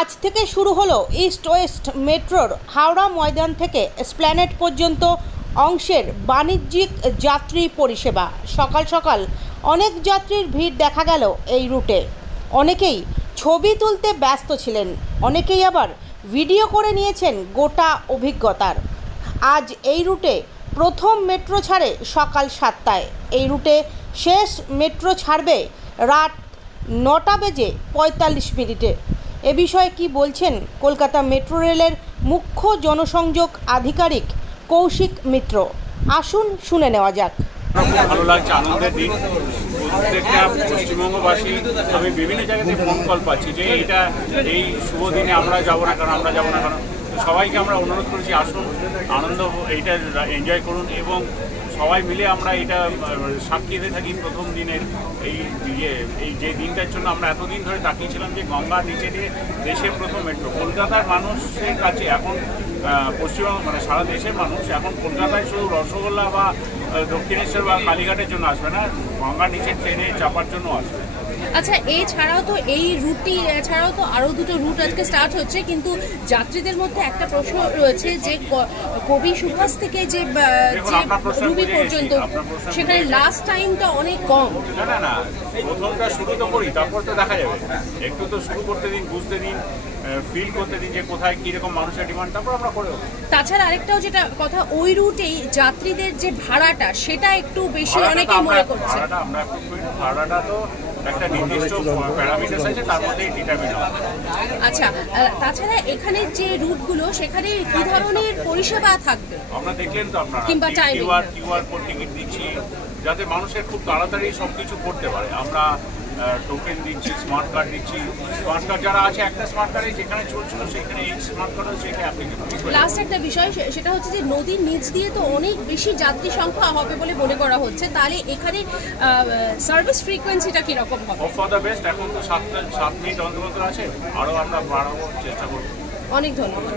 আজ থেকে শুরু হলো ইস্ট ওয়েস্ট মেট্রোর হাওড়া ময়দান থেকে এসপ্ল্যানেড পর্যন্ত অংশের বাণিজ্যিক যাত্রী পরিষেবা। সকাল সকাল অনেক যাত্রীর ভিড় দেখা গেল এই রুটে। অনেকেই ছবি তুলতে ব্যস্ত ছিলেন, অনেকেই আবার ভিডিও করে নিয়েছেন গোটা অভিজ্ঞতার। আজ এই রুটে প্রথম মেট্রো ছাড়ে সকাল 7টায়। এই রুটে শেষ মেট্রো ছাড়বে রাত 9:45। এ বিষয়ে কি বলছেন কলকাতা মেট্রো রেলের মুখ্য জনসংযোগ আধিকারিক কৌশিক মিত্র। আসুন শুনে নেওয়া যাক। ভালো লাগছে, আনন্দের দিন। প্রত্যেকটা পশ্চিমবঙ্গবাসী আমি বিভিন্ন জায়গাতে ফোন কল পাচ্ছি যে এই শুভ দিনে আমরা যাবো না কেন, আমরা যাবো না কেন। সবাইকে আমরা অনুরোধ করেছি আসুন, আনন্দ এইটা এনজয় করুন এবং সবাই মিলে আমরা এটা সাক্ষী হয়ে থাকি প্রথম দিনের এই যে দিনটার জন্য আমরা এতদিন ধরে তাকিয়েছিলাম যে গঙ্গার নিচে দিয়ে দেশের প্রথম মেট্রো। কলকাতার মানুষের কাছে এখন পশ্চিমবঙ্গ মানে সারা দেশের মানুষ এখন কলকাতায় শুধু রসগোল্লা বা দক্ষিণেশ্বর বা কালীঘাটের জন্য আসবে না, গঙ্গার নিচে ট্রেনে চাপার জন্য আসবে। আচ্ছা, এছাড়াও তো এই রুটটি এছাড়াও তো আরও দুটো রুট আজকে স্টার্ট হচ্ছে, কিন্তু যাত্রীদের মধ্যে একটা প্রশ্ন রয়েছে যে কবি সুভাষ থেকে যে রুবি পর্যন্ত সেখানে লাস্ট টাইমটা অনেক কম। না প্রথমটা শুরু তো করি, তারপর তো দেখা যাবে। একটু তো শুরু করতে দিন, বুঝতে দিন, ফিল করতে দিন যে কোথায় কীরকম মানুষের ডিমান্ড, তারপর আমরা করে দেবো। তাছাড়া আরেকটাও যেটা কথা, ওই রুটেই যাত্রীদের যে ভাড়াটা সেটা একটু বেশি অনেকেই মনে করছে। ভাড়াটা তো একটা নির্দিষ্ট প্যারামিটার আছে, তার মধ্যেই ডিটারমিন হয়। আচ্ছা, তাছাড়া এখানে যে রুটগুলো সেখানে কি ধরনের পরিষেবা থাকবে? আমরা দেখলেন তো, আপনারা কিংবা কিউআর কোড টিকিট দিচ্ছি যাতে মানুষের খুব তাড়াতাড়ি সব কিছু করতে পারে। আমরা টোকেন দিচ্ছি, স্মার্ট কার্ড দিচ্ছি। স্মার্ট কার্ড যারা আছে, একটা স্মার্ট কার্ডে যেখানে চলছিল সেখানে এই স্মার্ট কার্ড সেটা অ্যাপ্লিকেবল। লাস্ট একটা বিষয়, সেটা হচ্ছে যে নদীর নিচ দিয়ে তো অনেক বেশি যাত্রী সংখ্যা হবে বলে মনে করা হচ্ছে, তাহলে এখানে সার্ভিস ফ্রিকোয়েন্সিটা কিরকম হবে? For the best. এখন তো 7 মিনিট অন্তর আছে, আরও আমরা বাড়ানোর চেষ্টা করব। অনেক ধন্যবাদ।